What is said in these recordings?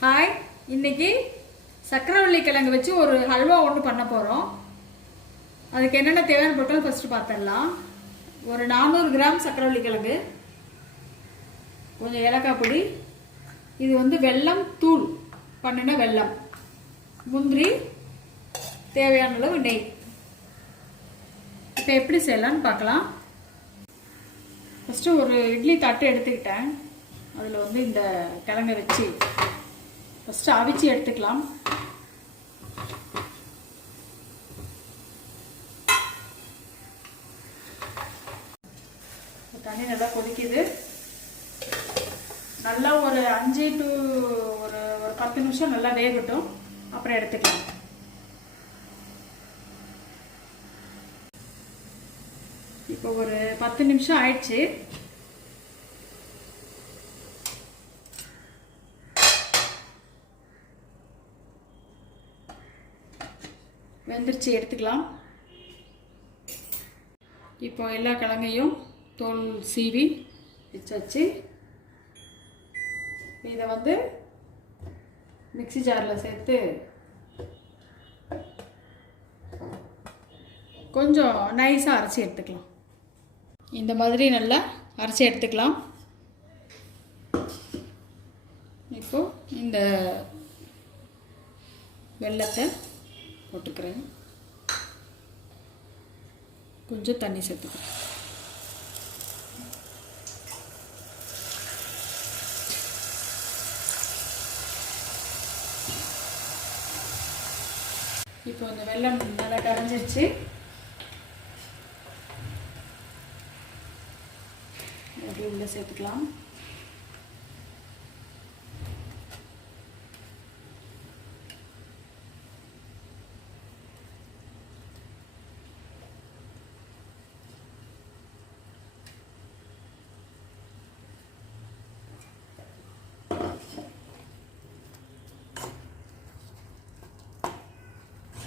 Hi இன்னைக்கு சக்கரவள்ளி கிழங்கு வச்சு ஒரு ஹல்வா ஒன்று பண்ண போகிறோம் அதுக்கு என்னென்ன தேவையான பொருட்கள் ஃபஸ்ட்டு பார்த்துடலாம் ஒரு நானூறு கிராம் சக்கரவள்ளி கிழங்கு கொஞ்சம் ஏலக்காய் பொடி இது வந்து வெல்லம் தூள் பண்ணின வெல்லம் முந்திரி தேவையான அளவு நெய். இப்போ எப்படி செய்யலாம்னு பார்க்கலாம் ஃபஸ்ட்டு ஒரு இட்லி தட்டு எடுத்துக்கிட்டேன். அதில் வந்து இந்த கிழங்கை வச்சு ஃபஸ்ட்டு அவிச்சு எடுத்துக்கலாம். தண்ணி நல்லா கொதிக்குது. நல்லா ஒரு அஞ்சு டு ஒரு ஒரு பத்து நிமிஷம் நல்லா வேகட்டும். அப்புறம் எடுத்துக்கலாம். இப்போ ஒரு பத்து நிமிஷம் ஆயிடுச்சு. வெந்துருச்சு எடுத்துக்கலாம். இப்போ எல்லா கிழங்கையும் தோல் சீவி வச்சாச்சு. இதை வந்து மிக்ஸி ஜாரில் சேர்த்து கொஞ்சம் நைஸாக அரைச்சி எடுத்துக்கலாம். இந்த மாதிரி நல்லா அரைச்சி எடுத்துக்கலாம். இப்போது இந்த வெள்ளத்தை போட்டுக்கிறேன். கொஞ்சம் தண்ணி சேர்த்துக்கிறேன். இப்போ இந்த வெள்ளம் நல்லா கரைஞ்சிருச்சு. அப்படி உள்ள சேர்த்துக்கலாம்.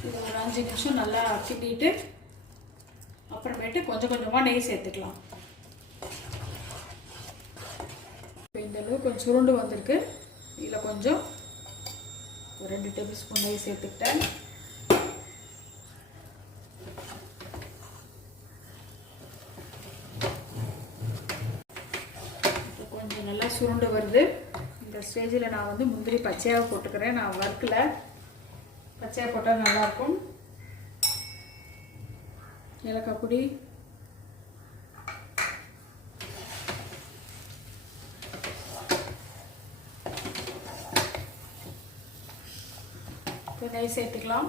இது ஒரு அஞ்சு நிமிஷம் நல்லா கிண்டிட்டு அப்புறமேட்டு கொஞ்சம் கொஞ்சமாக நெய் சேர்த்துக்கலாம். இப்போ இந்த அளவு கொஞ்சம் சுருண்டு வந்திருக்கு. இதில் கொஞ்சம் ஒரு ரெண்டு டேபிள் ஸ்பூன் நெய் சேர்த்துக்கிட்டேன். கொஞ்சம் நல்லா சுருண்டு வருது. இந்த ஸ்டேஜில் நான் வந்து முந்திரி பச்சையாக போட்டுக்கிறேன். நான் வறுக்கலை. பச்சையாக போட்டால் நல்லாயிருக்கும். ஏலக்காய் பொடி. நெய் சேர்த்துக்கலாம்.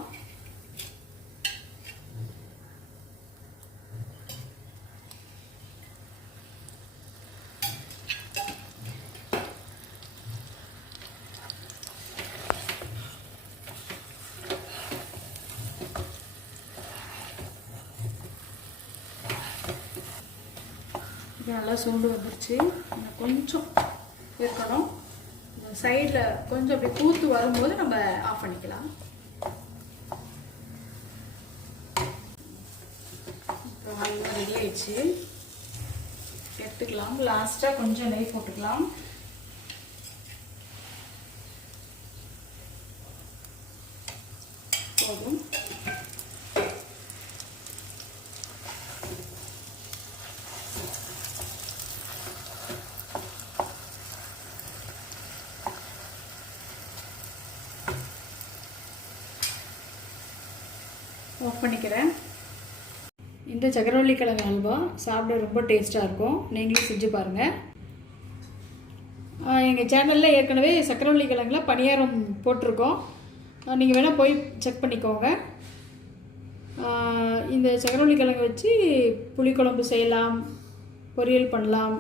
இது நல்லா சூண்டு வந்துருச்சு. கொஞ்சம் இருக்கணும். சைடில் கொஞ்சம் அப்படி கூத்து வரும்போது நம்ம ஆஃப் பண்ணிக்கலாம். இப்போ நல்லா ரெடி ஆயிடுச்சு. எடுத்துக்கலாம். லாஸ்ட்டாக கொஞ்சம் நெய் போட்டுக்கலாம். போதும். ஆஃப் பண்ணிக்கிறேன். இந்த சக்கரவள்ளி கிழங்கு அல்வா சாப்பிட ரொம்ப டேஸ்ட்டாக இருக்கும். நீங்களும் செஞ்சு பாருங்கள் எங்கள் சேனலில் ஏற்கனவே சக்கரவள்ளி கிழங்குல பணியாரம் போட்டிருக்கோம். நீங்கள் வேணால் போய் செக் பண்ணிக்கோங்க. இந்த சக்கரவள்ளி கிழங்கு வச்சு புளிக்குழம்பு செய்யலாம் பொரியல் பண்ணலாம்.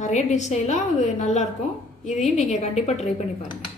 நிறைய டிஷ் செய்யலாம் அது நல்லாயிருக்கும் இதையும் நீங்கள் கண்டிப்பாக ட்ரை பண்ணி பாருங்கள்